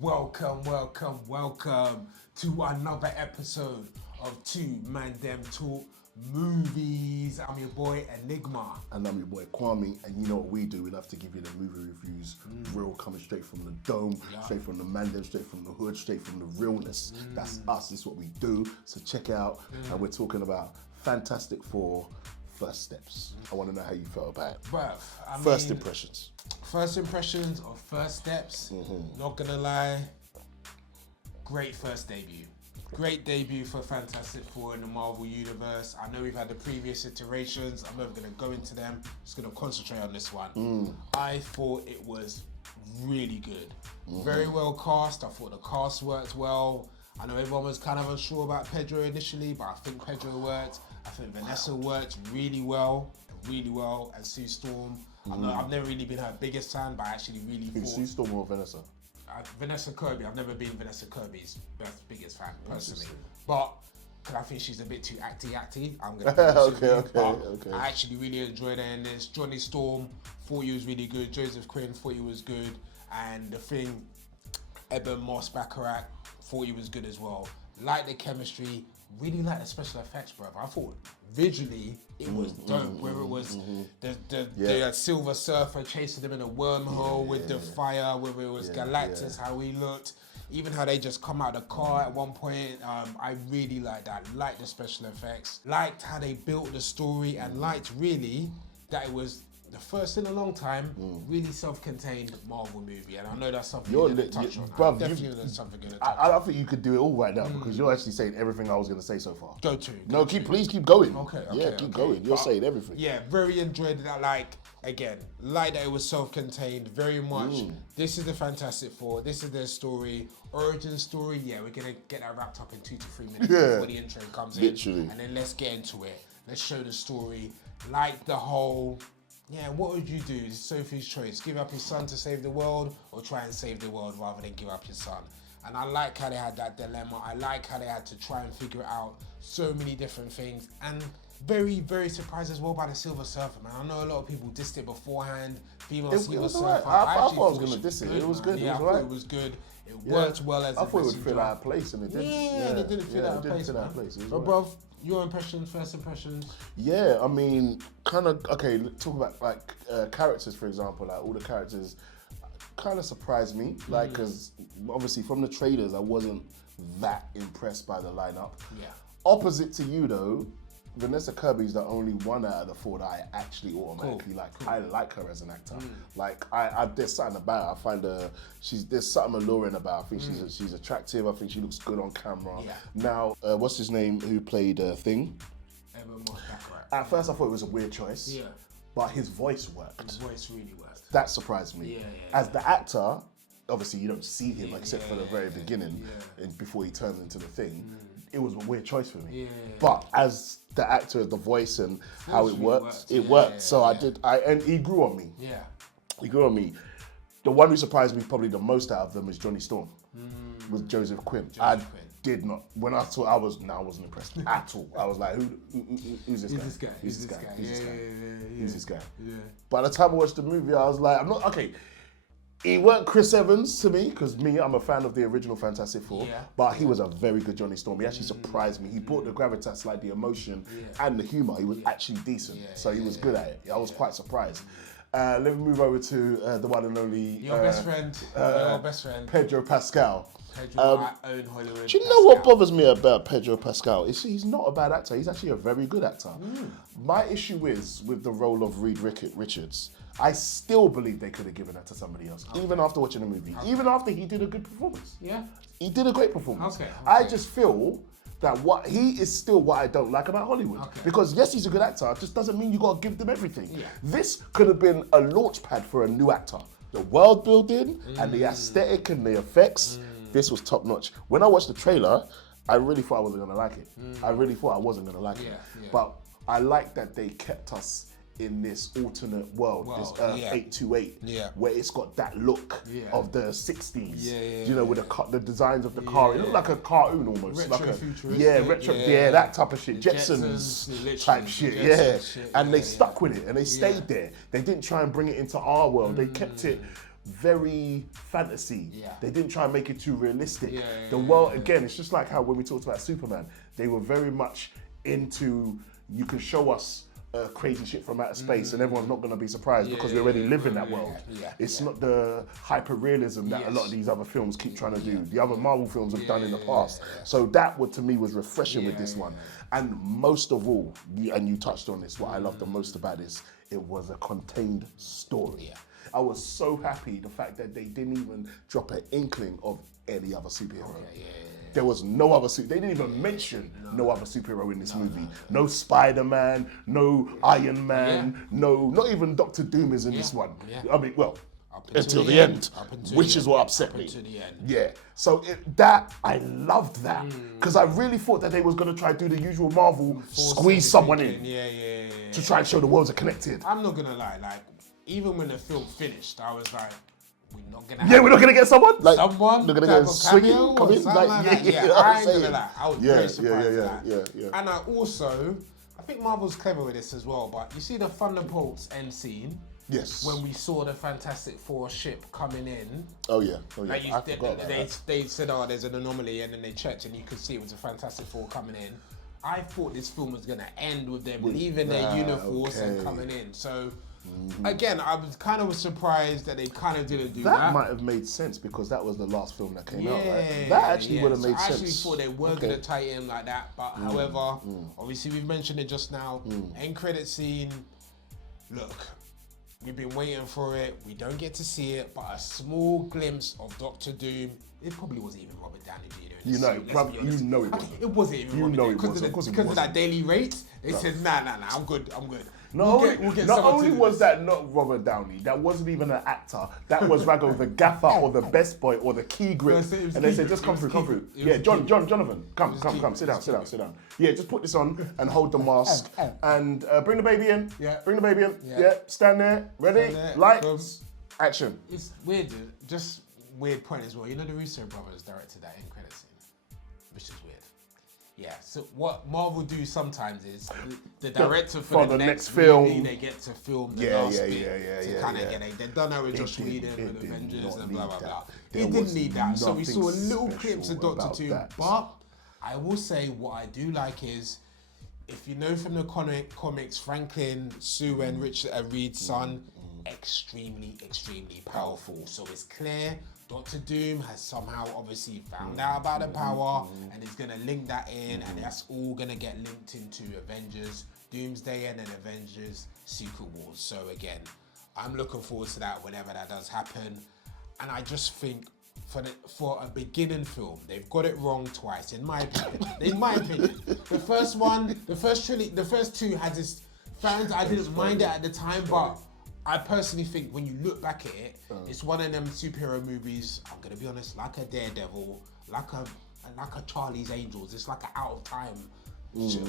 Welcome to another episode of Two ManDem Talk Movies. I'm your boy Enigma. And I'm your boy Kwame, and you know what we do, we love to give you the movie reviews, real, coming straight from the dome, straight from the mandem, straight from the hood, straight from the realness. That's us, this is what we do, so check it out. And we're talking about Fantastic Four, First Steps. I want to know how you felt about it. Bruv, First impressions. First impressions of First Steps, not gonna lie, great first debut. Great debut for Fantastic Four in the Marvel Universe. I know we've had the previous iterations. I'm never going to go into them. Just going to concentrate on this one. I thought it was really good. Very well cast. I thought the cast worked well. I know everyone was kind of unsure about Pedro initially, but I think Pedro worked. I think Vanessa worked really well. And Sue Storm. I've never really been her biggest fan, but I actually really thought... Sue Storm or Vanessa? Vanessa Kirby. I've never been Vanessa Kirby's biggest fan personally, but because I think she's a bit too acty. I'm gonna okay. I actually really enjoyed her in this. Johnny Storm thought he was really good. Joseph Quinn thought he was good, and the thing, Eben Moss Baccarat thought he was good as well. Like the chemistry, really like the special effects, bro. I thought visually it was dope. Whether it was the Silver Surfer chasing them in a wormhole with the fire, whether it was Galactus, how he looked, even how they just come out of the car at one point. I really liked that. Liked the special effects. Liked how they built the story, and liked really that it was the first in a long time, really self-contained Marvel movie, and I know that's something you're going to touch on. Bruv, Definitely something going to touch I don't think you could do it all right now because you're actually saying everything I was going to say so far. Please keep going. Keep going. You're saying everything. Yeah, very enjoyed that. Like that it was self-contained. Very much. This is the Fantastic Four. This is their story, origin story. Yeah, we're gonna get that wrapped up in 2 to 3 minutes before the intro comes in, and then let's get into it. Let's show the story. Like the whole. Yeah, what would you do? Sophie's choice. Give up his son to save the world, or try and save the world rather than give up his son. And I like how they had that dilemma. I like how they had to try and figure out so many different things. And very, very surprised as well by the Silver Surfer, man. I know a lot of people dissed it beforehand. Female Silver Surfer. I thought I was going to diss it. It was good. Yeah, I thought it was good. It worked well as I thought it would feel out of place, and it didn't. Yeah, it didn't feel out of place. But bruv, your impressions, first impressions? Yeah, I mean, kind of, okay, talk about like characters, for example, like all the characters kind of surprised me, like, because obviously from the trailers, I wasn't that impressed by the lineup. Yeah. Opposite to you though, Vanessa Kirby's the only one out of the 4 that I actually automatically like. I like her as an actor. Like, there's something about her. I find her, there's something alluring about her. I think she's attractive. I think she looks good on camera. Yeah. Now, what's his name who played Thing? Eben Moss Baccarat. At first I thought it was a weird choice. Yeah. But his voice worked. His voice really worked. That surprised me. As the actor, obviously you don't see him except for the very beginning and before he turns into the Thing. It was a weird choice for me. But as the actor, the voice and how it worked, it worked. So and he grew on me. Yeah. He grew on me. The one who surprised me probably the most out of them is Johnny Storm with Joseph Quinn. Did not, when I saw, I wasn't impressed at all. I was like, who's this guy? Who's this guy? Yeah. By the time I watched the movie, I was like, he weren't Chris Evans to me, because I'm a fan of the original Fantastic Four, but he was a very good Johnny Storm. He actually surprised me. He brought the gravitas, like the emotion and the humor. He was actually decent, so he was good at it. I was quite surprised. Let me move over to the one and only... Your best friend. Pedro Pascal. Pedro, my own Hollywood. Do you know what bothers me about Pedro Pascal? He's not a bad actor. He's actually a very good actor. My issue is with the role of Reed Richards. I still believe they could have given that to somebody else, even after watching the movie, even after he did a good performance. Yeah, he did a great performance. Okay. I just feel that he is still what I don't like about Hollywood. Because yes, he's a good actor, it just doesn't mean you got to give them everything. This could have been a launch pad for a new actor. The world building and the aesthetic and the effects, this was top notch. When I watched the trailer, I really thought I wasn't gonna like it. I really thought I wasn't gonna like it. But I like that they kept us in this alternate world, this Earth 828, where it's got that look of the 60s, you know, with the designs of the car. It looked like a cartoon almost. Retro-futuristic, that type of shit. Jetsons type shit, and they stuck with it and they stayed there. They didn't try and bring it into our world. They kept it very fantasy. Yeah. They didn't try and make it too realistic. Yeah, The world, again, it's just like how when we talked about Superman, they were very much into, you can show us crazy shit from outer space and everyone's not going to be surprised because we already live in that world. It's not the hyper-realism that a lot of these other films keep trying to do. The other Marvel films have done in the past. So that, to me, was refreshing with this one. And most of all, and you touched on this, what I love the most about this, it was a contained story. I was so happy the fact that they didn't even drop an inkling of any other superhero. There was no other they didn't even mention no other superhero in this movie. No Spider-Man, no Iron Man, not even Doctor Doom is in this one. I mean, well, until the end, which is what upset me. Yeah, so I loved that because I really thought that they was going to try to do the usual Marvel, squeeze someone in to try and show the worlds are connected. I'm not gonna lie, like even when the film finished, I was like, we're not gonna. We're not gonna get someone. Like, someone. We're gonna get swinging, come in. Like I ain't gonna lie. I was very surprised at that. And I think Marvel's clever with this as well. But you see the Thunderbolts end scene. Yes. When we saw the Fantastic Four ship coming in. Oh yeah. Like they said, oh, there's an anomaly, and then they checked, and you could see it was a Fantastic Four coming in. I thought this film was gonna end with them leaving their uniforms and coming in. So. Again, I was kind of surprised that they kind of didn't do that. That might have made sense because that was the last film that came out, right? That actually would have made sense. I actually thought they were going to tie in like that, but however, obviously we've mentioned it just now. End credit scene. Look, we've been waiting for it. We don't get to see it, but a small glimpse of Doctor Doom. It probably wasn't even Robert Downey Jr. You know it wasn't. It wasn't even Robert Downey because of that daily rate. They said, nah, I'm good. Not only was that not Robert Downey, that wasn't even an actor. That was rather the gaffer or the best boy or the key grip. And they said, just come through. Yeah, Jonathan, come, sit down. Yeah, just put this on and hold the mask. And bring the baby in. Bring the baby in. Yeah, stand there. Ready? Lights. Action. It's weird, just weird point as well. You know the Russo brothers directed that end credit scene, which is weird. Yeah, so what Marvel do sometimes is the director for the next film, movie, they get to film the last bit to kind of get it. They've done that with Joss Whedon, with Avengers and blah, blah, blah. It didn't need that. So we saw little clips of Doctor Doom. But I will say what I do like is, if you know from the comics, Franklin, Sue and Richard Reed's son, extremely powerful. So it's clear Doctor Doom has somehow obviously found out about the power and is going to link that in, and that's all going to get linked into Avengers Doomsday and then Avengers Secret Wars. So again, I'm looking forward to that whenever that does happen. And I just think for a beginning film, they've got it wrong twice, in my opinion. The first two had this fans, I didn't mind it at the time, but I personally think when you look back at it, it's one of them superhero movies, I'm gonna be honest, like a Daredevil, like a Charlie's Angels. It's like an out of time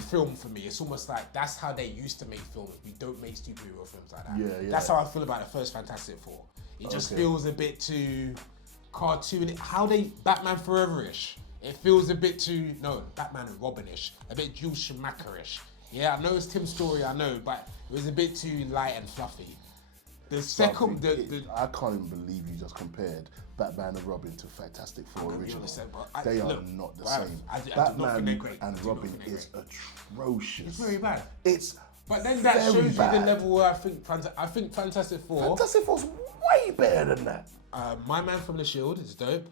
film for me. It's almost like that's how they used to make films. We don't make superhero films like that. That's how I feel about the first Fantastic Four. It just feels a bit too cartoon. Batman Forever-ish. It feels a bit too, Batman and Robin-ish. A bit Jules Schumacher-ish. Yeah, I know it's Tim's story, I know, but it was a bit too light and fluffy. The second, I can't even believe you just compared Batman and Robin to Fantastic Four original. They are not the same. Batman and Robin is atrocious. It's very bad. But then that shows you the level where I think Fantastic Four. Fantastic Four's way better than that. My Man from the Shield is dope.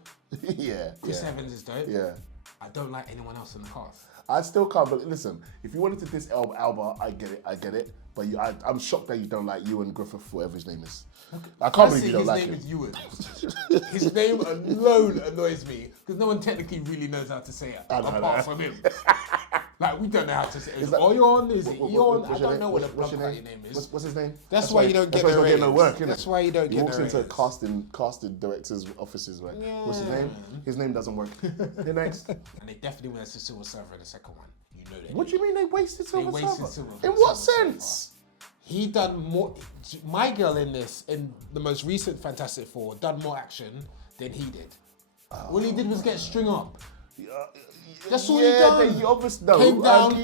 Chris Evans is dope. Yeah. I don't like anyone else in the cast. I still can't believe. Listen, if you wanted to diss Alba, I get it. But I'm shocked that you don't like Ewan Griffith, whatever his name is. Okay. I can't believe you don't like him. His name is Ewan. His name alone annoys me because no one technically really knows how to say it apart from him. Like, we don't know how to say it. Is it Oyon? Is it Eon? I don't know what the blood your name is. What's his name? That's why you don't get no work, innit? That's why you don't get no work. He walks into casting directors' offices, right? Yeah. What's his name? His name doesn't work. The next. And they definitely wasted Silver Surfer in the second one. You know that. What do you mean they wasted Silver Surfer? In what sense? He done more. My girl in the most recent Fantastic Four, done more action than he did. All he did was get string up. That's all he done. They obviously came down,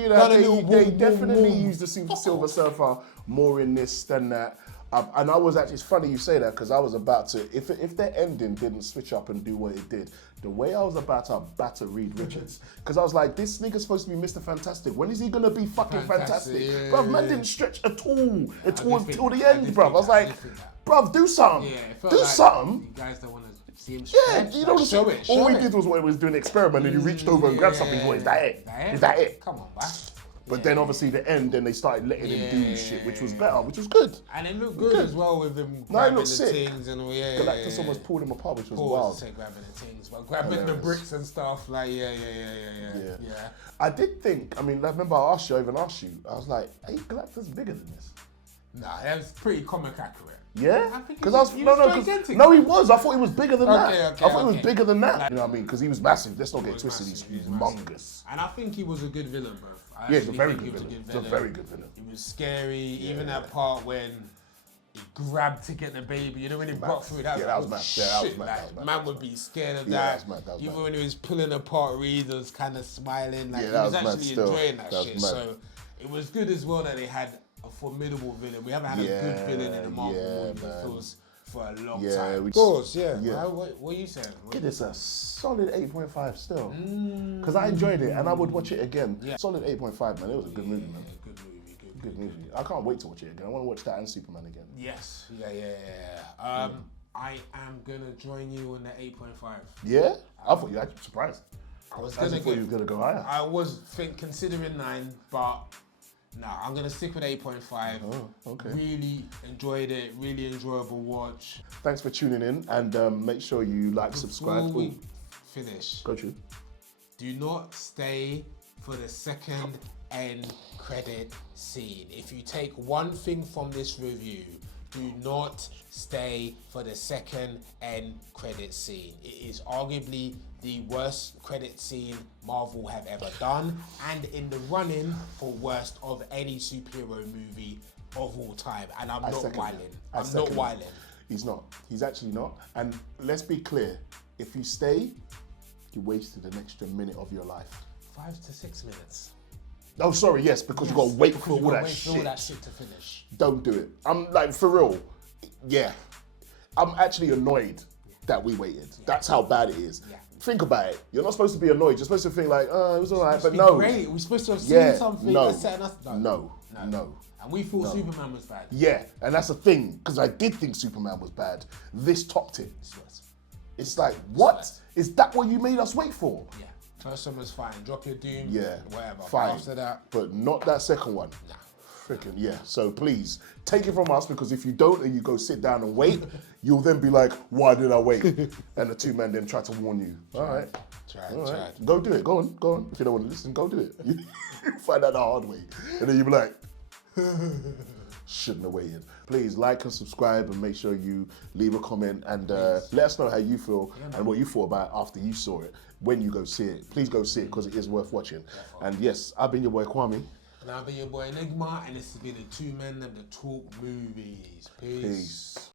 they definitely used the Silver Surfer more in this than that. And I was actually, it's funny you say that because I was about to, if their ending didn't switch up and do what it did, the way I was about to batter Reed Richards, because I was like, this nigga's supposed to be Mr. Fantastic. When is he gonna be fucking fantastic? Yeah, Bruv, man didn't stretch at all until the end, bruv. I was like, bruv, do something. Yeah, do something. You guys don't want to see him Yeah, you know, show it. All he did was when he was doing an experiment and he reached over and grabbed something. Is that it? Is that it? Come on, man. But then obviously the end, then they started letting him do shit, which was better, which was good. And it looked good as well with him No, it grabbing looked the sick. things and all. Galactus almost pulled him apart, which was Paul wild. Say grabbing the things, but grabbing the bricks and stuff, like yeah. I did think, I mean, I remember I even asked you, I was like, hey, Galactus bigger than this? Nah, that was pretty comic accurate. Yeah? I think Because I was, no, he was. I thought he was bigger than that. I thought he was bigger than that. You know what I mean? Because he was massive. Let's not get twisted. He's humongous. And I think he was a good villain, bro. Yeah, he's a very good villain. He's a very good villain. He was scary. Even that part when he grabbed to get the baby, you know, when he broke through that. Yeah, that was mad. Yeah, that was mad. Like, man would be scared of Yeah, that. that was mad. Even when he was pulling apart Reed, was kind of smiling. Like, Yeah, he that was was mad actually still. enjoying that That was shit. mad. So it was good as well that they had a formidable villain. We haven't had a good villain in a Marvel movie, it feels, for a long time. Of course, yeah. What are you saying? It is a solid 8.5 still. Because I enjoyed it and I would watch it again. Yeah. Solid 8.5, man. It was a good movie, man. Good movie. I can't wait to watch it again. I want to watch that and Superman again. Yes. I am gonna join you on the 8.5. Yeah? I thought you were surprised. I was thought you was gonna go higher. I was considering 9, but no, I'm gonna stick with 8.5. Oh, okay. Really enjoyed it. Really enjoyable watch. Thanks for tuning in and make sure you like, subscribe. Before we finish, go true. Do not stay for the second end credit scene. If you take one thing from this review, do not stay for the second end credit scene. It is arguably the worst credit scene Marvel have ever done, and in the running for worst of any superhero movie of all time. And I'm not whiling. He's not. He's actually not. And let's be clear, if you stay, you wasted an extra minute of your life. 5 to 6 minutes. Oh, sorry, yes, because you got to wait for all that shit. To finish. Don't do it. I'm like, for real, yeah. I'm actually annoyed that we waited. That's how bad it is. Yeah. Think about it. You're not supposed to be annoyed. You're supposed to think like, oh, it was all right, but no. Great. We're supposed to have seen something that's setting us down. No. And we thought Superman was bad. Yeah, and that's the thing, because I did think Superman was bad. This topped it. It's like, what? Is that what you made us wait for? Yeah. First one was fine. Drop your doom. Yeah. Whatever. Fine. After that. But not that second one. Nah. Freaking yeah. So please, take it from us, because if you don't and you go sit down and wait, you'll then be like, why did I wait? And the two men then try to warn you. All right. Try. Go do it. Go on. If you don't want to listen, go do it. You find out the hard way. And then you'll be like, shouldn't have waited. Please like and subscribe and make sure you leave a comment and let us know how you feel and what you thought about after you saw it. When you go see it, please go see it because it is worth watching. And yes, I've been your boy Kwame. And I've been your boy Enigma, and this has been the Two ManDem Talk Movies. Peace.